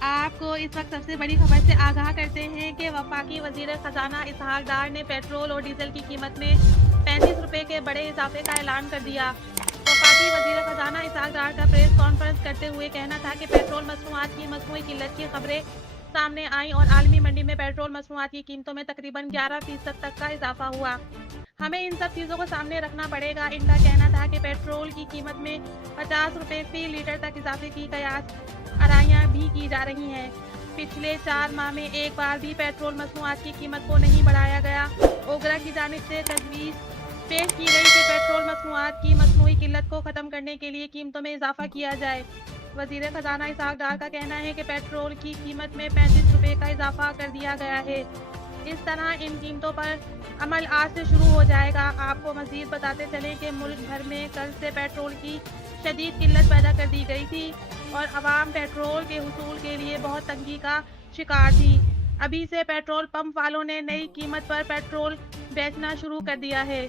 آپ کو اس وقت سب سے بڑی خبر سے آگاہ کرتے ہیں کہ وفاقی وزیر خزانہ اسحاق ڈار نے پیٹرول اور ڈیزل کی قیمت میں 35 روپے کے بڑے اضافے کا اعلان کر دیا۔ وفاقی وزیر خزانہ اسحاق ڈار کا پریس کانفرنس کرتے ہوئے کہنا تھا کہ پیٹرول مصنوعات کی مصنوعی قلت کی خبریں سامنے آئیں اور عالمی منڈی میں پیٹرول مصنوعات کی قیمتوں میں تقریباً 11% تک کا اضافہ ہوا۔ ہمیں ان سب چیزوں کو سامنے رکھنا پڑے گا۔ ان کا کہنا تھا کہ پیٹرول کی قیمت میں 50 روپے فی لیٹر تک اضافے کی قیاس آرائیاں بھی کی جا رہی ہیں۔ پچھلے 4 ماہ میں ایک بار بھی پیٹرول مصنوعات کی قیمت کو نہیں بڑھایا گیا۔ اوگرا کی جانب سے تجویز پیش کی گئی کہ پیٹرول مصنوعات کی مصنوعی قلت کو ختم کرنے کے لیے قیمتوں میں اضافہ کیا جائے۔ وزیر خزانہ اسحاق ڈار کا کہنا ہے کہ پیٹرول کی قیمت میں 35 روپے کا اضافہ کر دیا گیا ہے۔ اس طرح ان قیمتوں پر عمل آج سے شروع ہو جائے گا۔ آپ کو مزید بتاتے چلیں کہ ملک بھر میں کل سے پیٹرول کی شدید قلت پیدا کر دی گئی تھی اور عوام پیٹرول کے حصول کے لیے بہت تنگی کا شکار تھی۔ ابھی سے پیٹرول پمپ والوں نے نئی قیمت پر پیٹرول بیچنا شروع کر دیا ہے۔